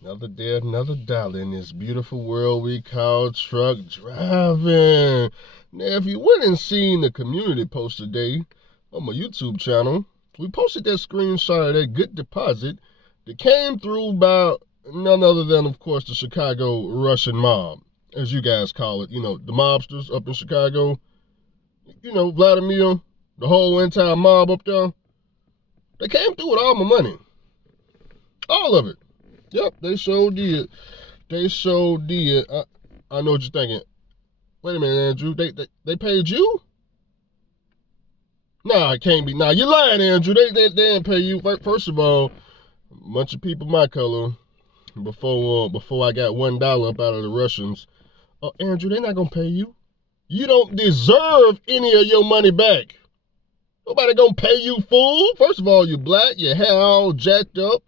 Another day, another dollar in this beautiful world we call truck driving. Now, if you went and seen the community post today on my YouTube channel, we posted that screenshot of that good deposit that came through by none other than, of course, the Chicago Russian mob, as you guys call it. You know, the mobsters up in Chicago. You know, Vladimir, the whole entire mob up there. They came through with all my money. All of it. Yep, they sure did. They sure did. I know what you're thinking. Wait a minute, Andrew. They paid you? Nah, it can't be. Nah, you're lying, Andrew. They didn't pay you. First of all, a bunch of people my color, before I got $1 up out of the Russians. Oh, Andrew, they're not gonna pay you. You don't deserve any of your money back. Nobody gonna pay you, fool. First of all, you're black, your hair all jacked up.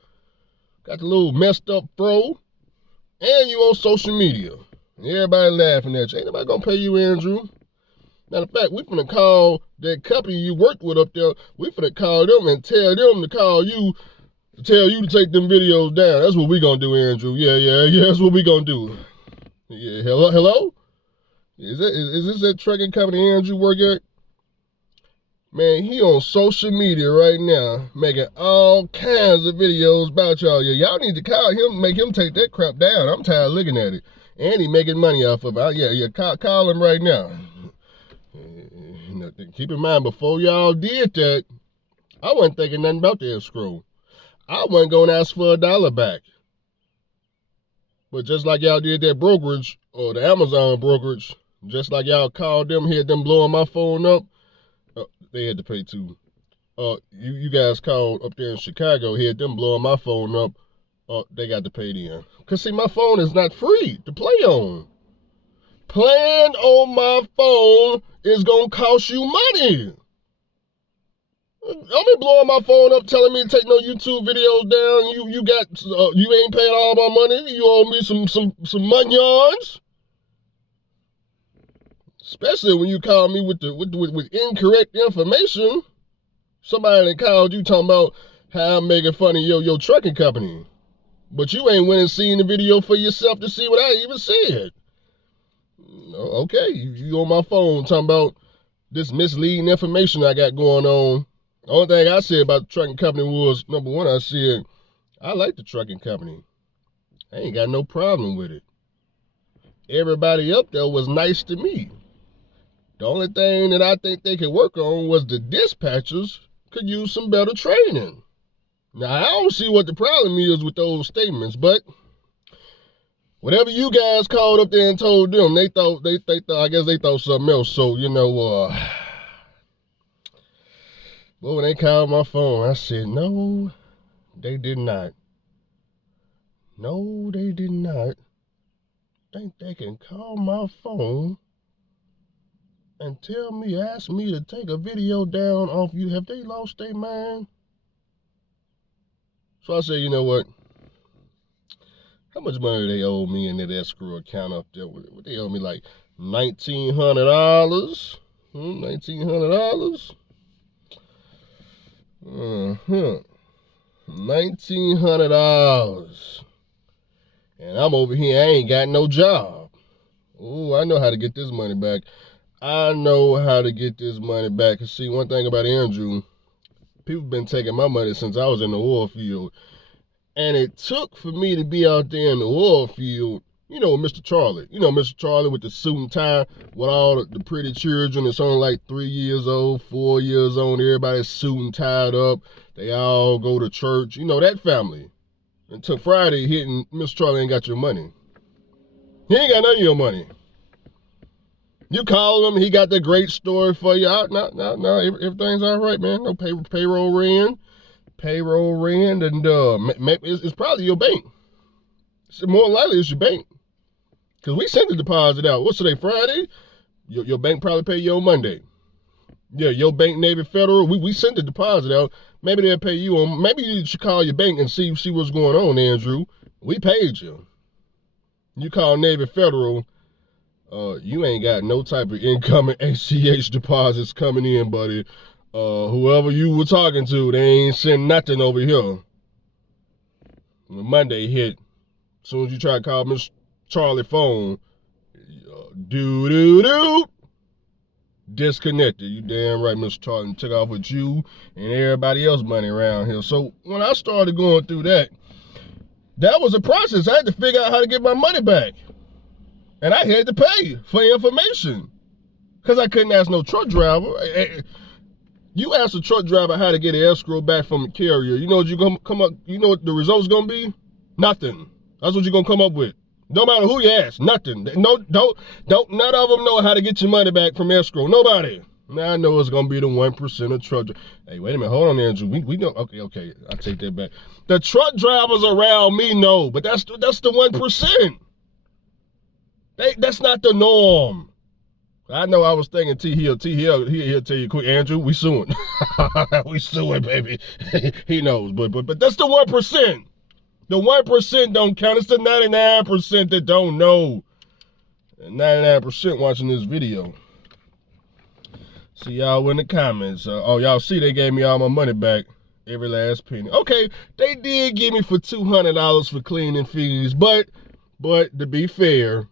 Got the little messed up fro. And you on social media. And everybody laughing at you. Ain't nobody gonna pay you, Andrew. Matter of fact, we finna call that company you worked with up there. We finna call them and tell them to call you to tell you to take them videos down. That's what we gonna do, Andrew. Yeah, that's what we gonna do. Yeah, hello? Is this that trucking company Andrew work at? Man, he on social media right now, making all kinds of videos about y'all. Yeah, y'all need to call him, make him take that crap down. I'm tired of looking at it. And he making money off of it. Yeah, call him right now. Keep in mind, before y'all did that, I wasn't thinking nothing about the escrow. I wasn't going to ask for $1 back. But just like y'all did that brokerage, or the Amazon brokerage, just like y'all called them, had them blowing my phone up, they had to pay too. You guys called up there in Chicago, had them blowing my phone up. They got to pay then. Because, see, my phone is not free to play on. Playing on my phone is going to cost you money. Don't be blowing my phone up telling me to take no YouTube videos down. You ain't paid all my money. You owe me some monions. Especially when you call me with incorrect information. Somebody that called you talking about how I'm making fun of your trucking company. But you ain't went and seen the video for yourself to see what I even said. Okay, you on my phone talking about this misleading information I got going on. The only thing I said about the trucking company was, number one, I said, I like the trucking company. I ain't got no problem with it. Everybody up there was nice to me. The only thing that I think they could work on was the dispatchers could use some better training. Now, I don't see what the problem is with those statements, but whatever you guys called up there and told them, I guess they thought something else. So, but when they called my phone, I said, no, they did not. No, they did not. Think they can call my phone and ask me to take a video down off you. Have they lost their mind? So I said, you know what? How much money do they owe me in that escrow account up there? What they owe me, like $1,900? $1,900? $1,900. And I'm over here, I ain't got no job. Oh, I know how to get this money back. Cause see, one thing about Andrew, people been taking my money since I was in the oil field. And it took for me to be out there in the oil field, Mr. Charlie. Mr. Charlie with the suit and tie, with all the pretty children. It's only like 3 years old, 4 years old. Everybody's suit and tied up. They all go to church. That family. Until Friday hitting, Mr. Charlie ain't got your money. He ain't got none of your money. You call him, he got the great story for you. No, everything's all right, man. No payroll ran, and it's probably your bank. More likely it's your bank, because we sent the deposit out. What's today, Friday? Your bank probably pay you on Monday. Yeah, your bank, Navy Federal, we sent the deposit out. Maybe they'll pay you on. Maybe you should call your bank and see what's going on, Andrew. We paid you. You call Navy Federal. You ain't got no type of incoming ACH deposits coming in, buddy. Whoever you were talking to, they ain't send nothing over here. When Monday hit, As soon as you try to call Miss Charlie phone, do disconnected. You damn right, Mr. Charlie took off with you and everybody else money around here. So when I started going through that was a process. I had to figure out how to get my money back. And I had to pay for information. Because I couldn't ask no truck driver. You ask a truck driver how to get an escrow back from a carrier. You know what you're gonna come up, you know what the result's gonna be? Nothing. That's what you're gonna come up with. No matter who you ask, nothing. No, don't, none of them know how to get your money back from escrow. Nobody. Now I know it's gonna be the 1% of truck. Hey, wait a minute, hold on, Andrew. We know. Okay, I take that back. The truck drivers around me know, but that's the 1%. That's not the norm. I know. I was thinking he'll tell you quick, Andrew. We suing. We suing, baby. He knows, but that's the 1%. The 1% don't count. It's the 99% that don't know. 99% watching this video. See y'all in the comments. Y'all see they gave me all my money back, every last penny. Okay, they did give me for $200 for cleaning fees, but to be fair,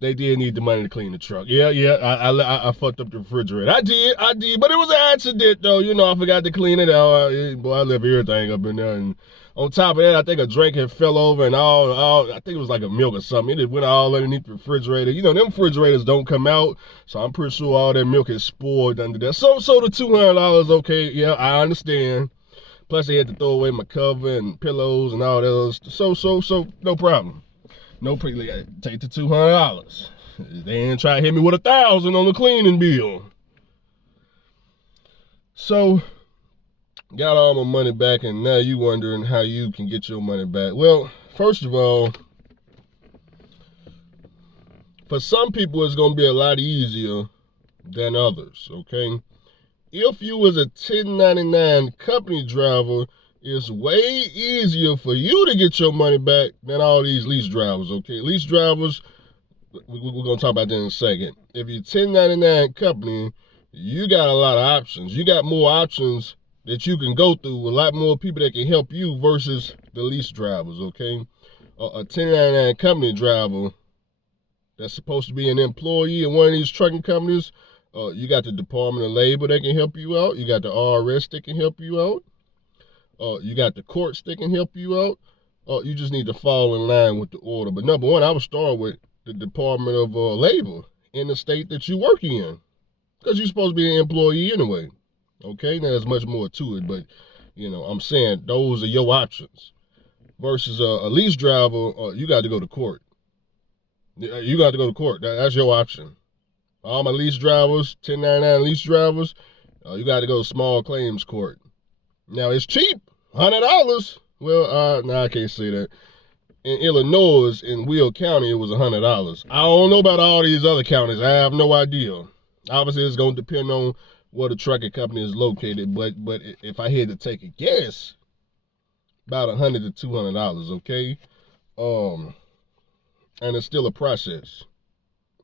they did need the money to clean the truck. Yeah, I fucked up the refrigerator. I did, but it was an accident though. You know, I forgot to clean it out. Boy, I left everything up in there. And on top of that, I think a drink had fell over and all I think it was like a milk or something. It went all underneath the refrigerator. You know, them refrigerators don't come out, so I'm pretty sure all that milk is spoiled under there. So the $200, okay, yeah, I understand. Plus they had to throw away my cover and pillows and all that. So no problem. No, take the $200. They ain't try to hit me with $1,000 on the cleaning bill. So, got all my money back, and now you wondering how you can get your money back. Well, first of all, for some people, it's gonna be a lot easier than others. Okay, if you was a 1099 company driver, it's way easier for you to get your money back than all these lease drivers, okay? Lease drivers, we're going to talk about that in a second. If you're 1099 company, you got a lot of options. You got more options that you can go through, a lot more people that can help you versus the lease drivers, okay? A 1099 company driver that's supposed to be an employee in one of these trucking companies, you got the Department of Labor that can help you out. You got the IRS that can help you out. You got the courts that can help you out. You just need to fall in line with the order. But number one, I would start with the Department of Labor in the state that you're working in, because you're supposed to be an employee anyway. Okay, now there's much more to it, but you know, I'm saying those are your options. Versus a lease driver, you got to go to court. You got to go to court. That's your option. All my lease drivers, 1099 lease drivers, you got to go to small claims court. Now it's cheap, $100. Well, no, I can't say that. In Illinois, in Will County, it was $100. I don't know about all these other counties. I have no idea. Obviously, it's going to depend on where the trucking company is located. But if I had to take a guess, about $100 to $200. Okay, and it's still a process.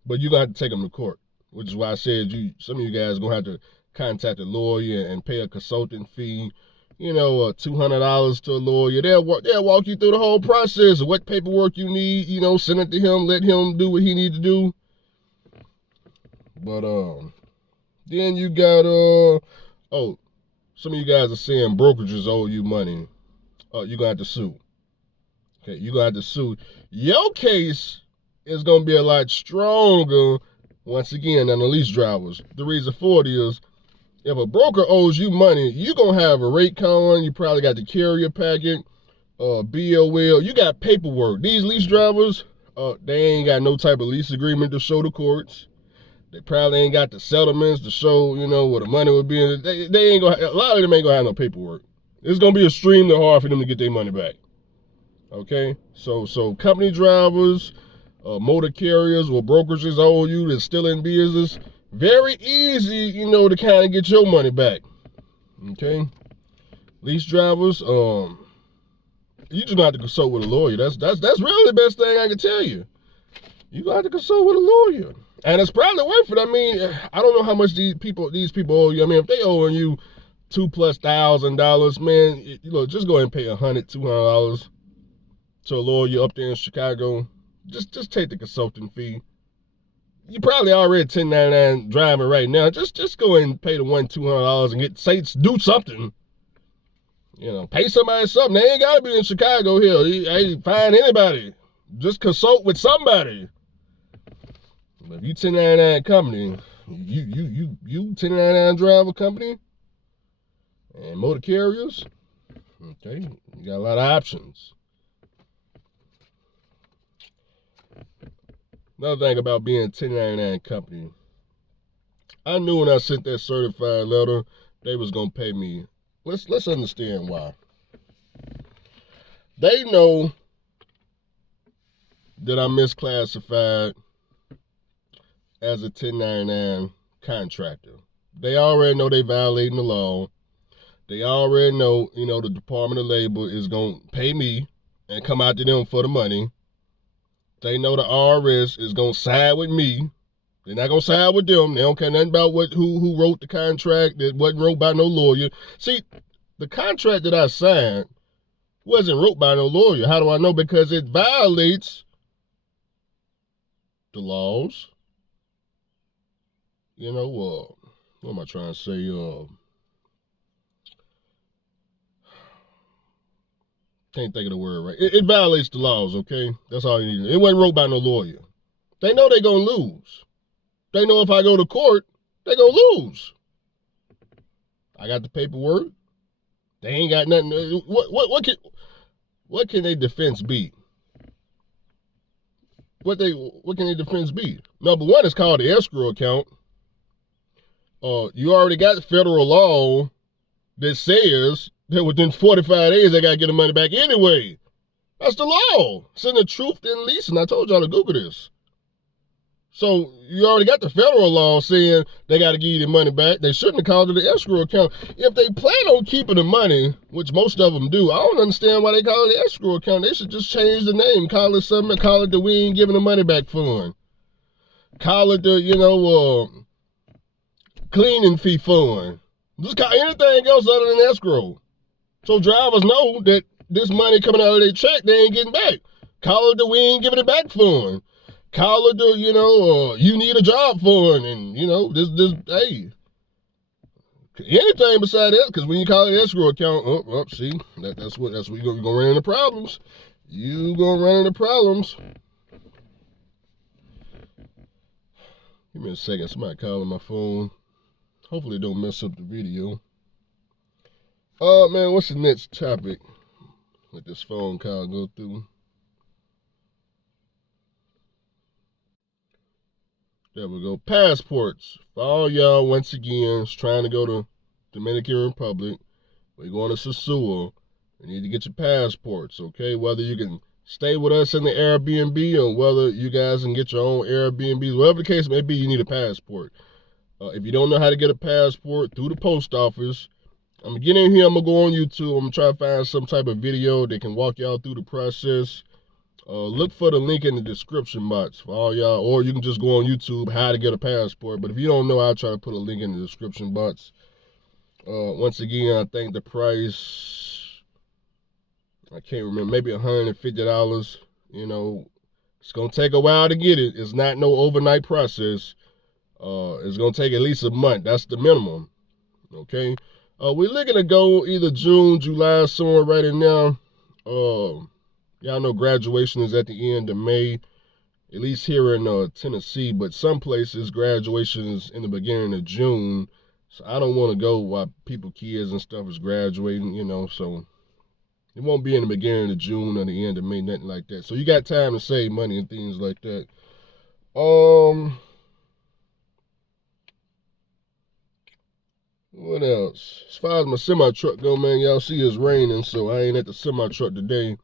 But you're gonna have to take them to court, which is why I said some of you guys are gonna have to contact a lawyer and pay a consulting fee. You know, $200 to a lawyer. They'll walk you through the whole process of what paperwork you need. You know, send it to him, let him do what he need to do. But then you got some of you guys are saying brokerages owe you money. You're gonna have to sue. Okay, you're gonna have to sue. Your case is gonna be a lot stronger once again than the lease drivers. The reason for it is, if a broker owes you money, you're going to have a rate con. You probably got the carrier packet, BOL. You got paperwork. These lease drivers, they ain't got no type of lease agreement to show the courts. They probably ain't got the settlements to show, you know, where the money would be. They ain't going to, a lot of them ain't going to have no paperwork. It's going to be extremely hard for them to get their money back. Okay? So company drivers, motor carriers or brokerages owe you that's still in business, very easy, you know, to kind of get your money back. Okay? Lease drivers, you just gonna have to consult with a lawyer. That's really the best thing I can tell you. You gonna have to consult with a lawyer. And it's probably worth it. I mean, I don't know how much these people owe you. I mean, if they owe you $2,000+, man, you know, just go ahead and pay $100, $200. to a lawyer up there in Chicago, just take the consulting fee. You probably already 1099 driving right now. Just go and pay the $200 and do something. Pay somebody something. They ain't gotta be in Chicago here. Hey, find anybody. Just consult with somebody. But if you 1099 company, you 1099 driver company and motor carriers, okay, you got a lot of options. Another thing about being a 1099 company, I knew when I sent that certified letter, they was gonna pay me. Let's understand why. They know that I'm misclassified as a 1099 contractor. They already know they violating the law. They already know, the Department of Labor is gonna pay me and come out to them for the money. They know the IRS is gonna side with me. They're not gonna side with them. They don't care nothing about who wrote the contract. That wasn't wrote by no lawyer. See, the contract that I signed wasn't wrote by no lawyer. How do I know? Because it violates the laws. What am I trying to say? Can't think of the word right. It violates the laws, okay? That's all you need. It wasn't wrote by no lawyer. They know they're going to lose. They know if I go to court, they're going to lose. I got the paperwork. They ain't got nothing. What can their defense be? What can their defense be? Number one is called the escrow account. You already got the federal law that says that within 45 days, they got to get the money back anyway. That's the law. It's in the truth in leasing. I told y'all to Google this. So you already got the federal law saying they got to give you the money back. They shouldn't have called it the escrow account. If they plan on keeping the money, which most of them do, I don't understand why they call it the escrow account. They should just change the name. Call it something. Call it the we ain't giving the money back fund. Call it the, cleaning fee fund. Just call anything else other than escrow. So drivers know that this money coming out of their check, they ain't getting back. Call it the we ain't giving it back fund. Call it the, you need a job fund. And, hey. Anything beside that, because when you call it escrow account, see, that's what you're going to run into problems. You're going to run into problems. Give me a second. Somebody calling my phone. Hopefully don't mess up the video. Man, what's the next topic? Let this phone call go through. There we go. Passports. For all y'all, once again, trying to go to Dominican Republic, we're going to Sosua. You need to get your passports, okay? Whether you can stay with us in the Airbnb or whether you guys can get your own Airbnbs, whatever the case may be, you need a passport. If you don't know how to get a passport through the post office, I'm going to get in here, I'm going to go on YouTube, I'm going to try to find some type of video that can walk y'all through the process. Look for the link in the description box for all y'all, or you can just go on YouTube, how to get a passport. But if you don't know, I'll try to put a link in the description box. Once again, I think the price, I can't remember, maybe $150. It's going to take a while to get it. It's not no overnight process. It's going to take at least a month. That's the minimum. Okay? We're looking to go either June, July, somewhere right in now. Y'all know graduation is at the end of May, at least here in Tennessee, but some places graduation is in the beginning of June. So I don't want to go while kids and stuff is graduating, so it won't be in the beginning of June or the end of May, nothing like that. So you got time to save money and things like that. What else? As far as my semi-truck go, man, y'all see it's raining, so I ain't at the semi-truck today.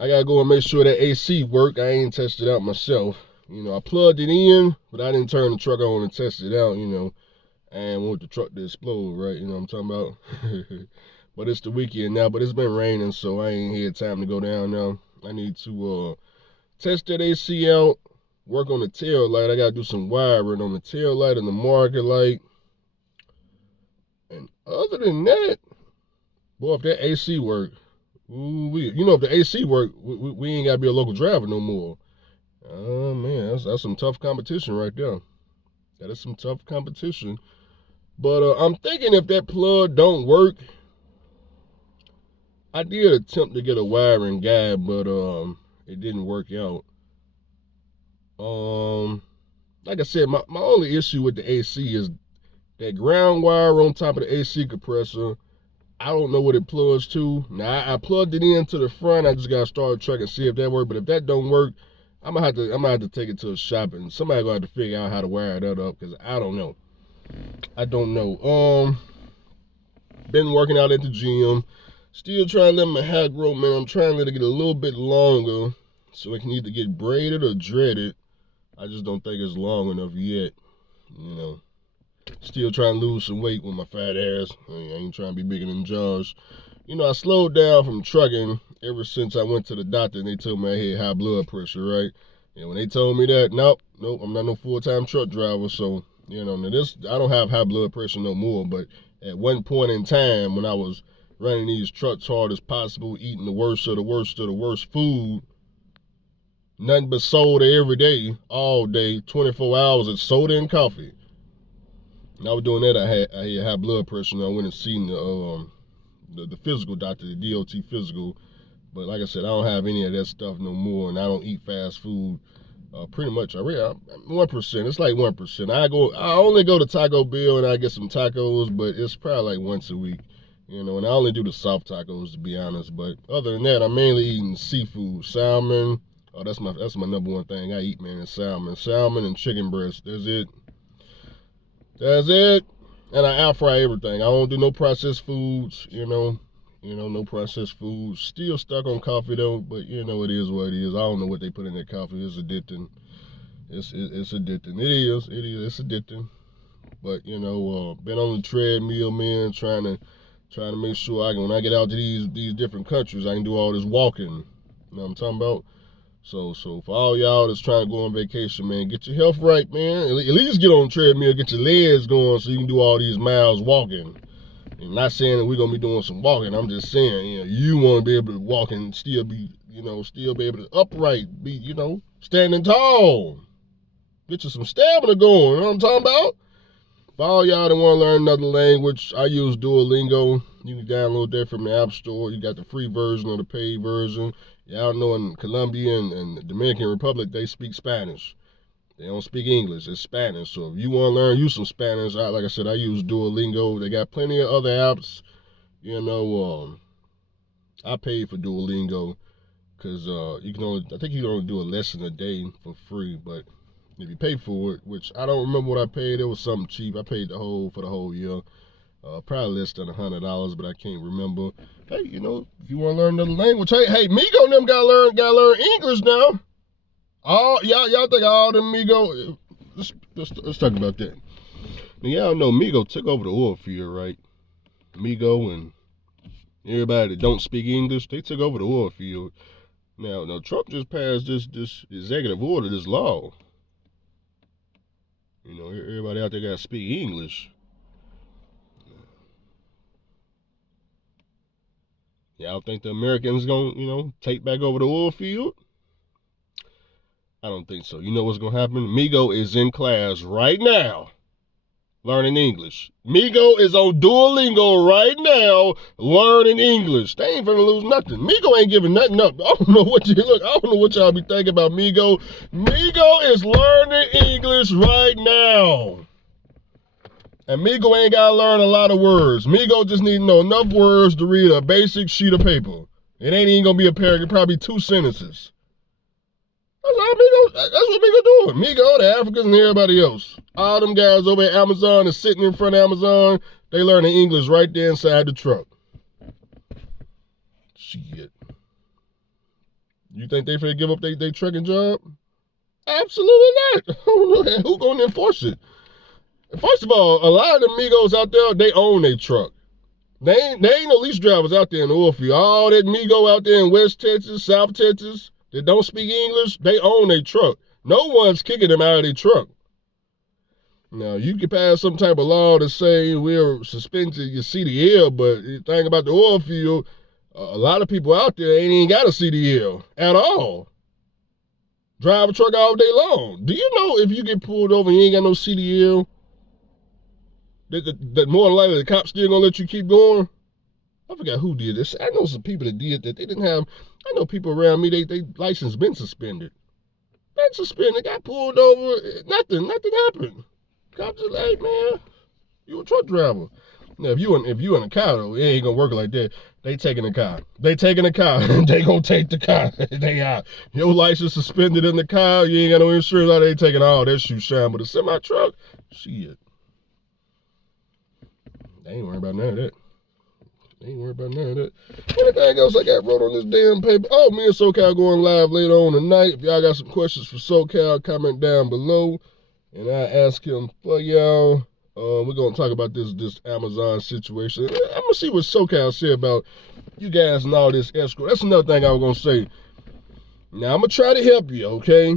I gotta go and make sure that AC work. I ain't tested it out myself. I plugged it in, but I didn't turn the truck on and test it out, I ain't want the truck to explode, right? You know what I'm talking about? But it's the weekend now, but it's been raining, so I ain't had time to go down now. I need to test that AC out, work on the tail light. I gotta do some wiring on the tail light and the marker light. And other than that, boy, if that AC work, Ooh, if the AC work, we ain't gotta be a local driver no more. Oh man, that's some tough competition right there. That is some tough competition. But I'm thinking if that plug don't work, I did attempt to get a wiring guide, but it didn't work out. Like I said, my only issue with the AC is that ground wire on top of the AC compressor. I don't know what it plugs to. Now I plugged it into the front. I just gotta start track and see if that works. But if that don't work, I'm gonna have to take it to a shop and somebody gonna have to figure out how to wire that up because I don't know. I don't know. Been working out at the gym. Still trying to let my hair grow, man. I'm trying to let it get a little bit longer so it can either get braided or dreaded. I just don't think it's long enough yet. You know. Still trying to lose some weight with my fat ass. I ain't trying to be bigger than Josh. I slowed down from trucking ever since I went to the doctor and they told me I had high blood pressure, right? And when they told me that, nope, I'm not no full-time truck driver. So, now this, I don't have high blood pressure no more. But at one point in time when I was running these trucks hard as possible, eating the worst of the worst of the worst food, nothing but soda every day, all day, 24 hours of soda and coffee. And I was doing that. I had high blood pressure, and I went and seen the physical doctor, the DOT physical. But like I said, I don't have any of that stuff no more, and I don't eat fast food. Pretty much, 1%. It's like 1%. I only go to Taco Bell and I get some tacos, but it's probably like once a week, and I only do the soft tacos to be honest. But other than that, I'm mainly eating seafood, salmon. Oh, that's my number one thing I eat, man. Is salmon and chicken breast. That's it. And I air fry everything. I don't do no processed foods, no processed foods. Still stuck on coffee though, but it is what it is. I don't know what they put in that coffee. It's addicting. It's addicting. It's addicting. But been on the treadmill, man, trying to make sure when I get out to these different countries, I can do all this walking. You know what I'm talking about? So for all y'all that's trying to go on vacation, man, get your health right, man. At least get on the treadmill, get your legs going so you can do all these miles walking. And not saying that we're gonna be doing some walking. I'm just saying, you want to be able to walk and still be able to upright, be, standing tall. Get you some stamina going. You know what I'm talking about? For all y'all that want to learn another language, I use Duolingo. You can download that from the App Store. You got the free version or the paid version. Y'all know in Colombia and the Dominican Republic, they speak Spanish. They don't speak English. It's Spanish. So if you want to use some Spanish, like I said, I use Duolingo. They got plenty of other apps. I paid for Duolingo because I think you can only do a lesson a day for free. But if you pay for it, which I don't remember what I paid, it was something cheap. I paid for the whole year. Probably less than $100, but I can't remember. Hey, if you want to learn another language, hey, Migo and them gotta learn English now. Y'all think all them Migo? Let's talk about that. Now, y'all know Migo took over the oil field, right? Migo and everybody that don't speak English, they took over the oil field. Now Trump just passed this executive order, this law. Everybody out there gotta speak English. Y'all think the Americans gonna, take back over the oil field? I don't think so. You know what's gonna happen? Migo is in class right now, learning English. Migo is on Duolingo right now, learning English. They ain't finna lose nothing. Migo ain't giving nothing up. I don't know what y'all be thinking about Migo. Migo is learning English right now. And Migo ain't got to learn a lot of words. Migo just need to know enough words to read a basic sheet of paper. It ain't even going to be a paragraph, probably 2 sentences. That's what Migo doing. Migo, the Africans, and everybody else. All them guys over at Amazon is sitting in front of Amazon. They learning English right there inside the truck. Shit. You think they finna give up their trucking job? Absolutely not. I don't know who going to enforce it. First of all, a lot of the Migos out there, they own their truck. They ain't no lease drivers out there in the oil field. All that Migo out there in West Texas, South Texas, that don't speak English, they own their truck. No one's kicking them out of their truck. Now, you can pass some type of law to say we'll suspend your CDL, but the thing about the oil field, A lot of people out there ain't even got a CDL at all. Drive a truck all day long. Do you know if you get pulled over and you ain't got no CDL, that more than likely the cops still gonna let you keep going? I forgot who did this. I know some people that did that. They didn't have, I know people around me, they license been suspended. Been suspended, got pulled over, nothing happened. Cops just like, man, you a truck driver. Now, if you in a car, though, it ain't gonna work like that. They taking the car. They taking the car. They gonna take the car. They out. Your license suspended in the car. You ain't got no insurance. Like they taking all that shoe shine. But a semi truck, shit. They ain't worried about none of that. They ain't worried about none of that. Anything else I got wrote on this damn paper? Oh, me and SoCal going live later on tonight. If y'all got some questions for SoCal, comment down below, and I ask him for y'all. We're going to talk about this Amazon situation. I'm going to see what SoCal said about you guys and all this escrow. That's another thing I was going to say. Now, I'm going to try to help you, okay?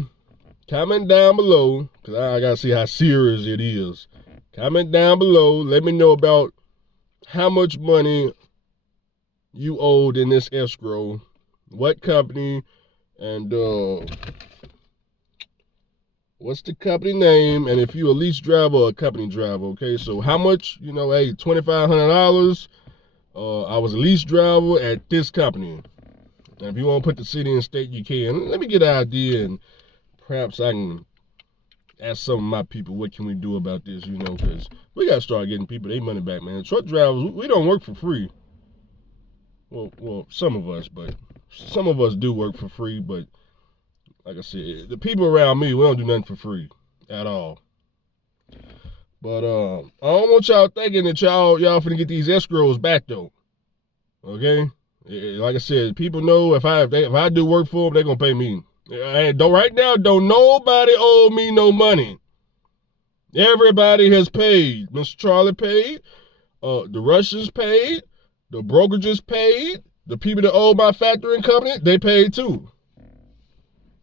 Comment down below, because I got to see how serious it is. Comment down below. Let me know about how much money you owed in this escrow, what company, and what's the company name, and if you a lease driver or a company driver, okay? So how much, hey, $2,500, I was a lease driver at this company. And if you want to put the city and state, you can. Let me get an idea, and perhaps I can ask some of my people, what can we do about this, because we got to start getting people their money back, man. Truck drivers, we don't work for free. Well, some of us do work for free, but like I said, the people around me, we don't do nothing for free at all. But I don't want y'all thinking that y'all finna get these escrows back though. Okay? Like I said, people know if I do work for them, they're gonna pay me. Right now, don't nobody owe me no money. Everybody has paid. Mr. Charlie paid. The Russians paid. The brokerages paid. The people that owe my factoring company, they paid too.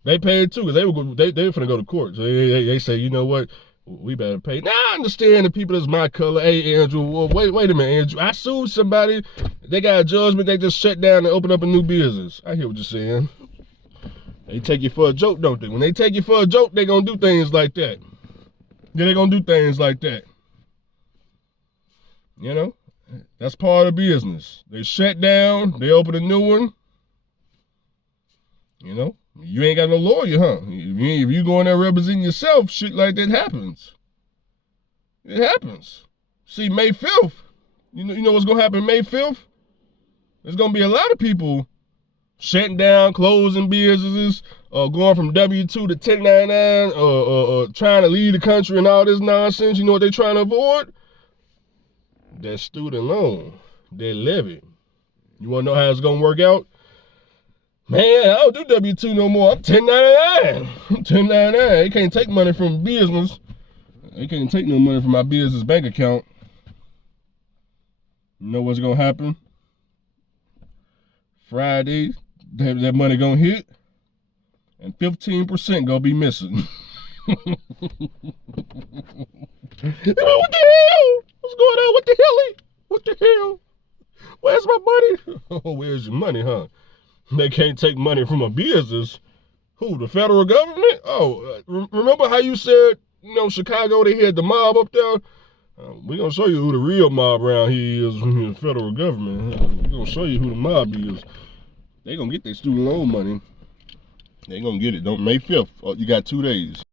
They paid too, because they were finna go to court. So they say, you know what, we better pay. Now I understand the people that's my color. Hey, Andrew, well, wait a minute, Andrew. I sued somebody. They got a judgment. They just shut down and open up a new business. I hear what you're saying. They take you for a joke, don't they? When they take you for a joke, they gonna do things like that. Yeah, they gonna do things like that. That's part of the business. They shut down. They open a new one. You ain't got no lawyer, huh? If you go in there representing yourself, shit like that happens. It happens. See, May 5th, you know what's going to happen May 5th? There's going to be a lot of people shutting down, closing businesses, going from W-2 to 1099, trying to leave the country and all this nonsense. You know what they're trying to avoid? That student loan, that levy. You want to know how it's going to work out? Man, I don't do W-2 no more. I'm 1099. I'm 1099. They can't take money from business. They can't take no money from my business bank account. You know what's going to happen? Friday, that money going to hit, and 15% going to be missing. What the hell? What's going on? What the hell? What the hell? Where's my money? Oh, where's your money, huh? They can't take money from a business. Who, the federal government? Oh, remember how you said, Chicago, they had the mob up there? We're going to show you who the real mob around here is, the federal government. We're going to show you who the mob is. They're going to get their student loan money. They're going to get it. May 5th. Oh, you got 2 days.